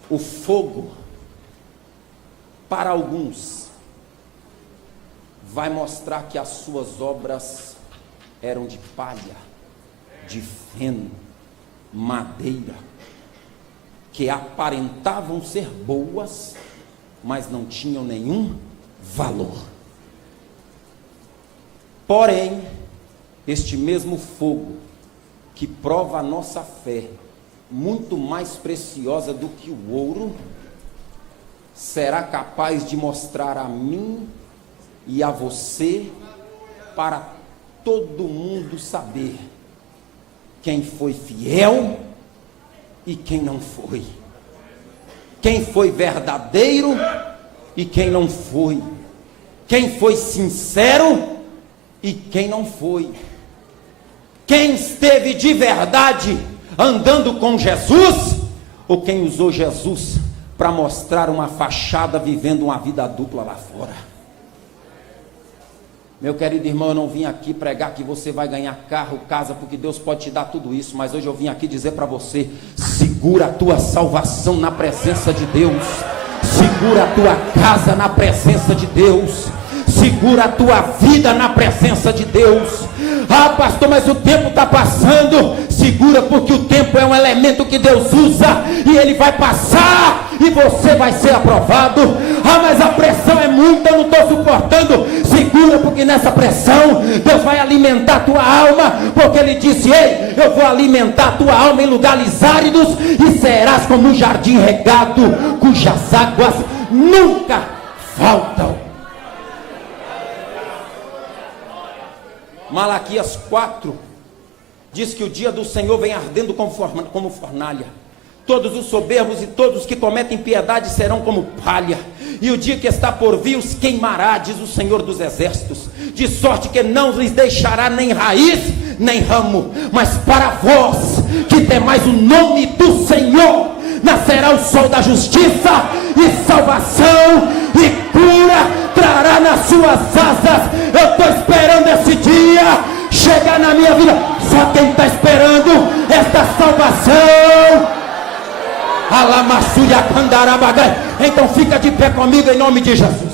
O fogo, para alguns, vai mostrar que as suas obras eram de palha, de feno, madeira, que aparentavam ser boas, mas não tinham nenhum valor. Porém, este mesmo fogo, que prova a nossa fé, muito mais preciosa do que o ouro, será capaz de mostrar a mim e a você, para todo mundo saber quem foi fiel e quem não foi, quem foi verdadeiro e quem não foi, quem foi sincero e quem não foi, quem esteve de verdade andando com Jesus, ou quem usou Jesus para mostrar uma fachada, vivendo uma vida dupla lá fora. Meu querido irmão, eu não vim aqui pregar que você vai ganhar carro, casa, porque Deus pode te dar tudo isso, mas hoje eu vim aqui dizer para você: segura a tua salvação na presença de Deus, segura a tua casa na presença de Deus, segura a tua vida na presença de Deus. Ah, pastor, mas o tempo está passando. Segura, porque o tempo é um elemento que Deus usa, e ele vai passar e você vai ser aprovado. Ah, mas a pressão é muita, eu não estou suportando. Segura, porque nessa pressão Deus vai alimentar a tua alma, porque ele disse: ei, eu vou alimentar a tua alma em lugares áridos, e serás como um jardim regado, cujas águas nunca faltam. Malaquias 4 diz que o dia do Senhor vem ardendo como fornalha. Todos os soberbos e todos os que cometem impiedade serão como palha, e o dia que está por vir os queimará, diz o Senhor dos exércitos, de sorte que não lhes deixará nem raiz nem ramo. Mas para vós que temais o nome do Senhor, nascerá o sol da justiça, e salvação e cura trará nas suas asas. Eu estou esperando esse dia chegar na minha vida. Só quem está esperando esta salvação. Então fica de pé comigo em nome de Jesus.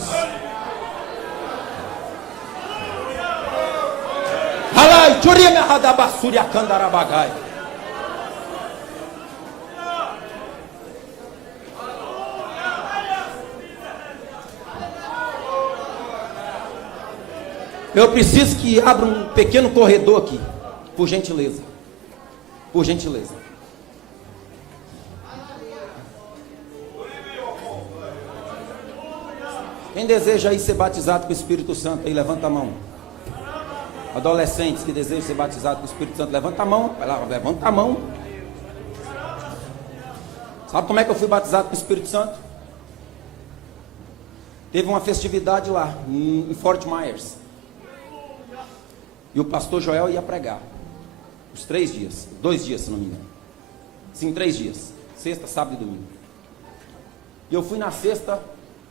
Eu preciso que abra um pequeno corredor aqui, por gentileza. Por gentileza. Quem deseja aí ser batizado com o Espírito Santo, aí levanta a mão. Adolescentes que desejam ser batizados com o Espírito Santo, levanta a mão. Vai lá, levanta a mão. Sabe como é que eu fui batizado com o Espírito Santo? Teve uma festividade lá, em Fort Myers. E o pastor Joel ia pregar. Os 3 dias, 2 dias se não me engano. Sim, 3 dias. Sexta, sábado e domingo. E eu fui na sexta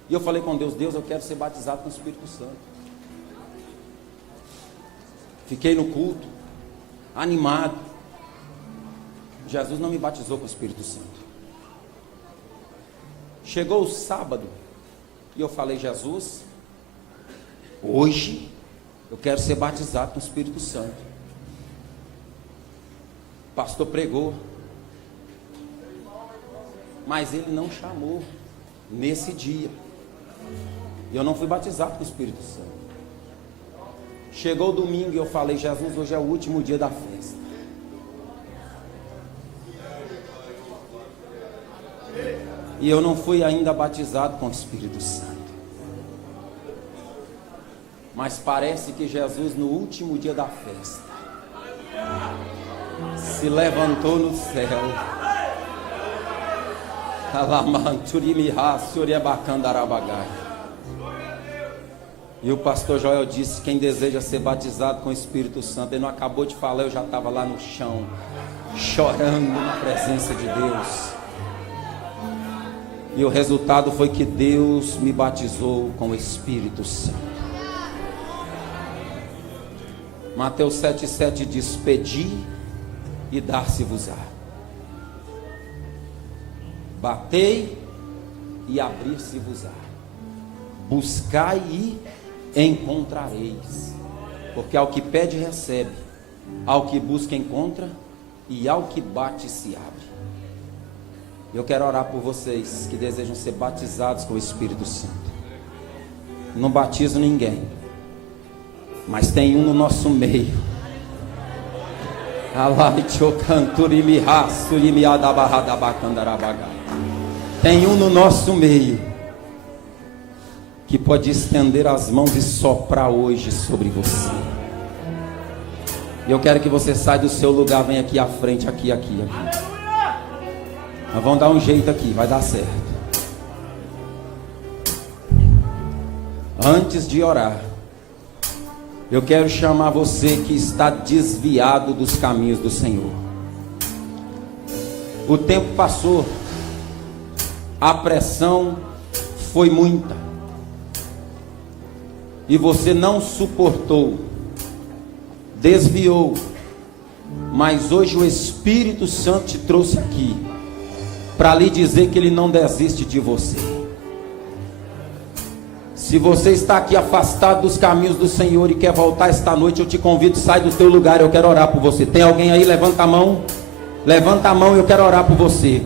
e eu falei com Deus: Deus, eu quero ser batizado com o Espírito Santo. Fiquei no culto, animado. Jesus não me batizou com o Espírito Santo. Chegou o sábado e eu falei: Jesus, hoje eu quero ser batizado com o Espírito Santo. O pastor pregou, mas ele não chamou nesse dia. E eu não fui batizado com o Espírito Santo. Chegou o domingo e eu falei: Jesus, hoje é o último dia da festa. E eu não fui ainda batizado com o Espírito Santo. Mas parece que Jesus, no último dia da festa, se levantou no céu. E o pastor Joel disse: quem deseja ser batizado com o Espírito Santo. Ele não acabou de falar, eu já estava lá no chão, chorando na presença de Deus. E o resultado foi que Deus me batizou com o Espírito Santo. Mateus 7,7 diz: pedi e dar-se-vos-á. Batei e abrir-se-vos-á. Buscai e encontrareis. Porque ao que pede recebe, ao que busca encontra, e ao que bate se abre. Eu quero orar por vocês que desejam ser batizados com o Espírito Santo. Não batizo ninguém, mas tem um no nosso meio. Tem um no nosso meio que pode estender as mãos e soprar hoje sobre você. Eu quero que você saia do seu lugar, venha aqui à frente, aqui. Nós vamos dar um jeito aqui, vai dar certo. Antes de orar, eu quero chamar você que está desviado dos caminhos do Senhor. O tempo passou, a pressão foi muita, e você não suportou, desviou, mas hoje o Espírito Santo te trouxe aqui para lhe dizer que Ele não desiste de você. Se você está aqui afastado dos caminhos do Senhor e quer voltar esta noite, eu te convido, sai do teu lugar, eu quero orar por você. Tem alguém aí? Levanta a mão. Levanta a mão, eu quero orar por você.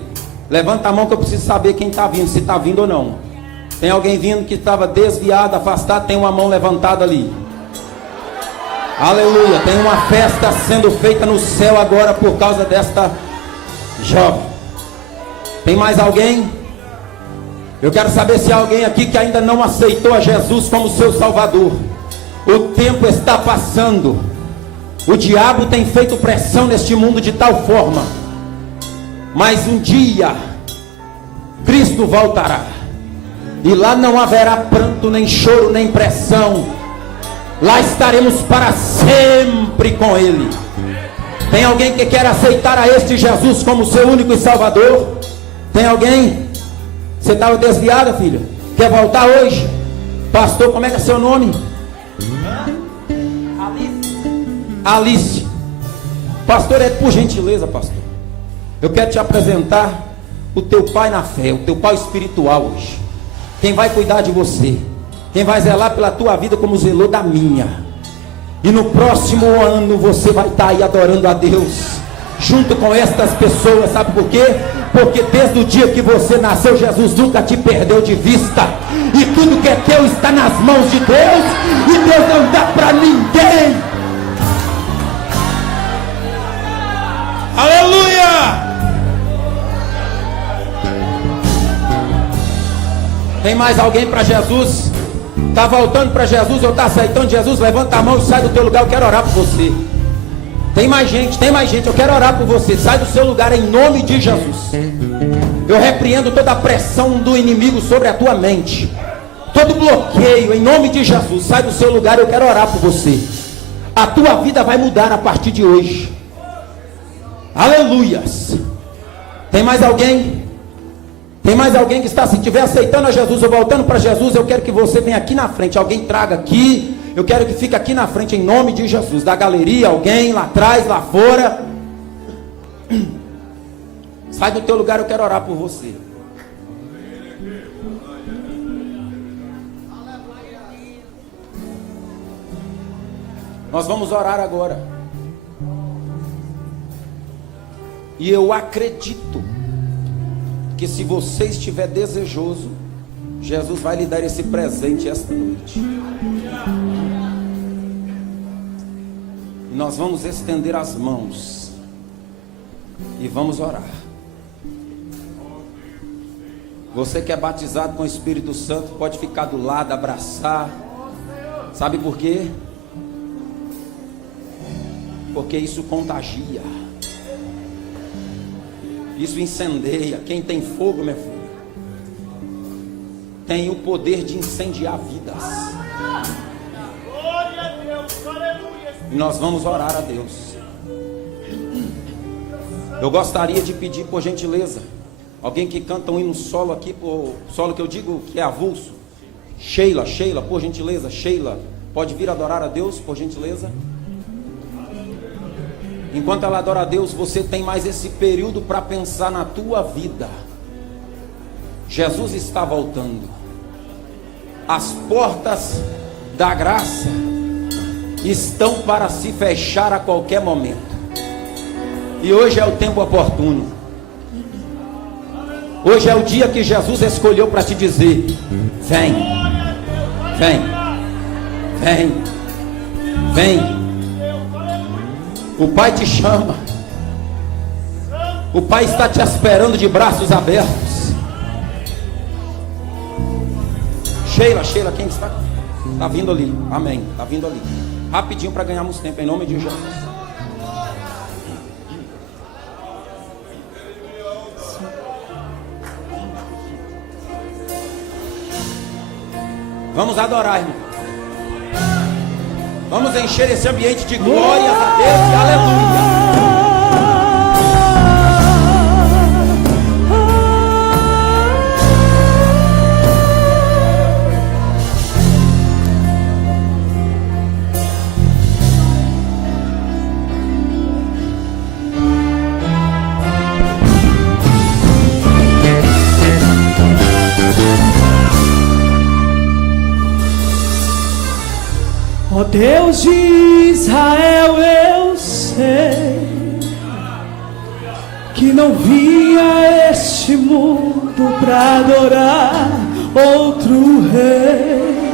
Levanta a mão que eu preciso saber quem está vindo, se está vindo ou não. Tem alguém vindo que estava desviado, afastado? Tem uma mão levantada ali. Aleluia, tem uma festa sendo feita no céu agora por causa desta jovem. Tem mais alguém? Eu quero saber se há alguém aqui que ainda não aceitou a Jesus como seu Salvador. O tempo está passando. O diabo tem feito pressão neste mundo de tal forma. Mas um dia Cristo voltará. E lá não haverá pranto, nem choro, nem pressão. Lá estaremos para sempre com Ele. Tem alguém que quer aceitar a este Jesus como seu único Salvador? Tem alguém? Você estava desviada, filha? Quer voltar hoje? Pastor, como é que é seu nome? Alice. Pastor, é por gentileza, pastor. Eu quero te apresentar o teu pai na fé, o teu pai espiritual hoje. Quem vai cuidar de você, quem vai zelar pela tua vida como zelou da minha. E no próximo ano você vai estar aí adorando a Deus junto com estas pessoas. Sabe por quê? Porque desde o dia que você nasceu, Jesus nunca te perdeu de vista. E tudo que é teu está nas mãos de Deus. E Deus não dá para ninguém. Aleluia! Tem mais alguém para Jesus? Está voltando para Jesus ou está aceitando Jesus? Levanta a mão e sai do teu lugar, eu quero orar por você. Tem mais gente, eu quero orar por você. Sai do seu lugar em nome de Jesus. Eu repreendo toda a pressão do inimigo sobre a tua mente, todo bloqueio em nome de Jesus. Sai do seu lugar, eu quero orar por você. A tua vida vai mudar a partir de hoje. Aleluias. Tem mais alguém? Tem mais alguém que está, se estiver aceitando a Jesus ou voltando para Jesus, eu quero que você venha aqui na frente. Alguém traga aqui. Eu quero que fique aqui na frente em nome de Jesus. Da galeria, alguém lá atrás, lá fora. Sai do teu lugar, eu quero orar por você. Nós vamos orar agora. E eu acredito que se você estiver desejoso, Jesus vai lhe dar esse presente esta noite. Nós vamos estender as mãos e vamos orar. Você que é batizado com o Espírito Santo pode ficar do lado, abraçar. Sabe por quê? Porque isso contagia. Isso incendeia. Quem tem fogo, meu filho, tem o poder de incendiar vidas. E nós vamos orar a Deus. Eu gostaria de pedir, por gentileza, alguém que canta um hino solo aqui, por solo que eu digo que é avulso. Sheila, por gentileza, Sheila, pode vir adorar a Deus, por gentileza. Enquanto ela adora a Deus, você tem mais esse período para pensar na tua vida. Jesus está voltando. As portas da graça estão para se fechar a qualquer momento. E hoje é o tempo oportuno. Hoje é o dia que Jesus escolheu para te dizer: vem, vem, vem, vem. O Pai te chama. O Pai está te esperando de braços abertos. Sheila, quem está? Está vindo ali, amém, está vindo ali. Rapidinho para ganharmos tempo, em nome de Jesus. Vamos adorar, irmão. Vamos encher esse ambiente de glórias a Deus e aleluia. Ó Deus de Israel, eu sei que não vim a este mundo para adorar outro rei.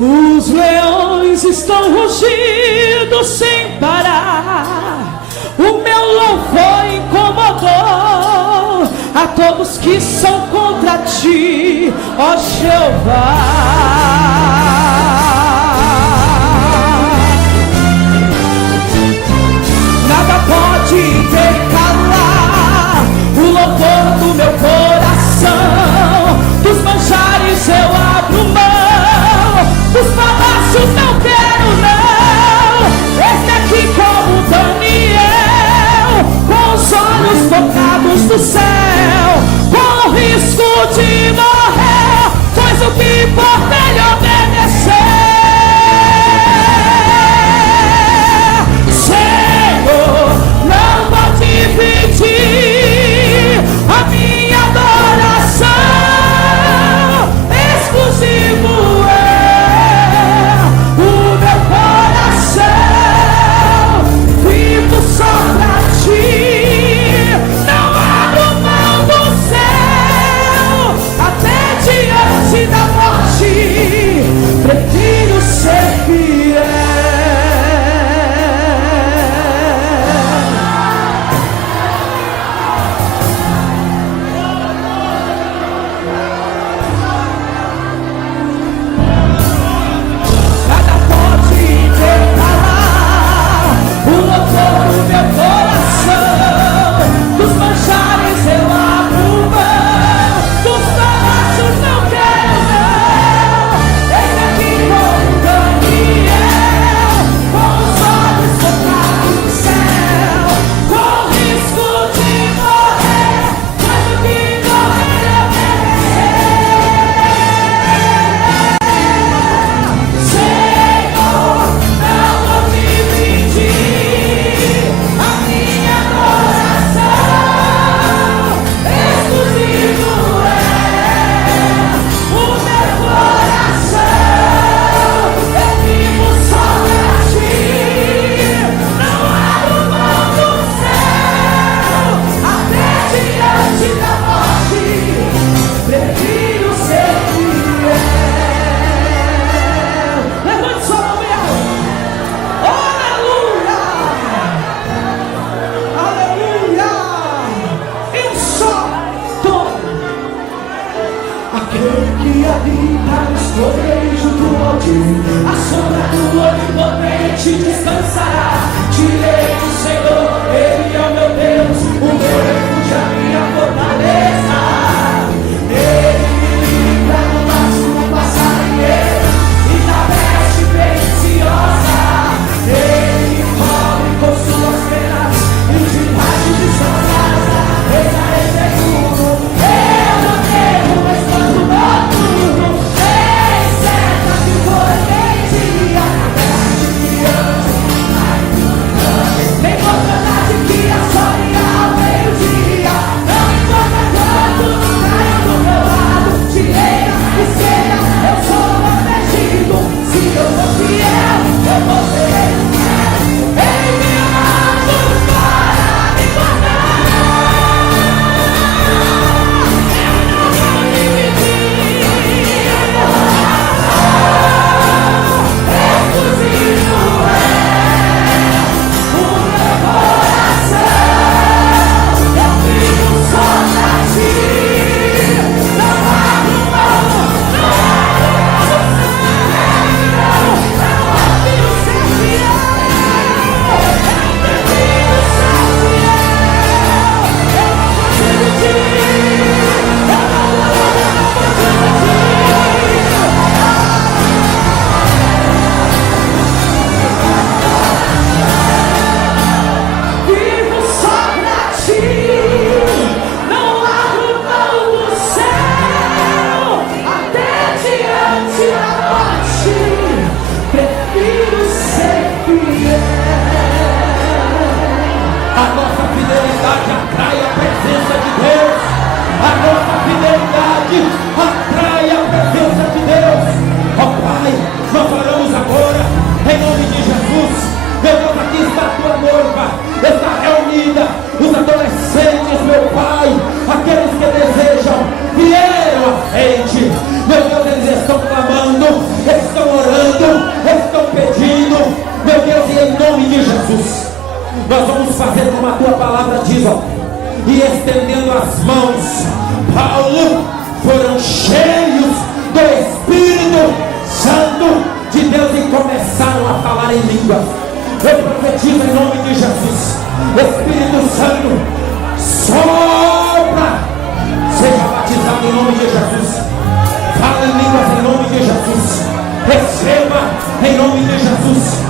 Os leões estão rugindo sem parar. O meu louvor incomodou a todos que são contra ti, ó Jeová. Pode ver calar o louvor do meu coração. Dos manjares eu abro mão, dos palácios não quero não. Esse aqui como Daniel, com os olhos focados no céu, com o risco de morrer, pois o que importa é ele obedecer. Pedir a minha adoração, exclusivo é o meu coração, vivo só pra ti, não direi do Senhor, Ele é o meu Deus, o meu refúgio, a minha fortaleza. Ele me livra do laço do passarinheiro e da peste perniciosa. Ele me cobre com suas penas e debaixo de suas asas estarei seguro. Eu não temo o espanto noturno, nem seta que for nem dia, nem mortandade que assole ao meio-dia. Não importa quanto caia do meu lado, direita, esquerda, eu sou protegido. Se eu for fiel, eu vou ser fiel. Ele me ama para me guardar. Exclusivo é o meu coração. Eu vivo só pra ti. Não abro mão, não abro ser fiel. Eu prefiro ser fiel. Eu não consigo te ir. Eu não consigo te ir. Vivo só pra ti, não abro mão do céu, até diante da morte, prefiro ser fiel. A nossa fidelidade atrai a presença de Deus. A nossa fidelidade atrai a presença de Deus. Ó Pai, nós oramos agora, em nome de Jesus. Meu Deus, aqui está a tua noiva, está reunida, os adolescentes, meu Pai, aqueles que desejam, vieram à frente. Meu Deus, eles estão clamando, estão orando, estão pedindo. Meu Deus, e em nome de Jesus, nós vamos fazer como a tua palavra diz, ó, e estendendo as mãos, Paulo, foram cheios do Espírito Santo de Deus e começaram a falar em línguas. Eu profetizo em nome de Jesus, Espírito Santo, sopra, seja batizado em nome de Jesus, fala em línguas em nome de Jesus, receba em nome de Jesus.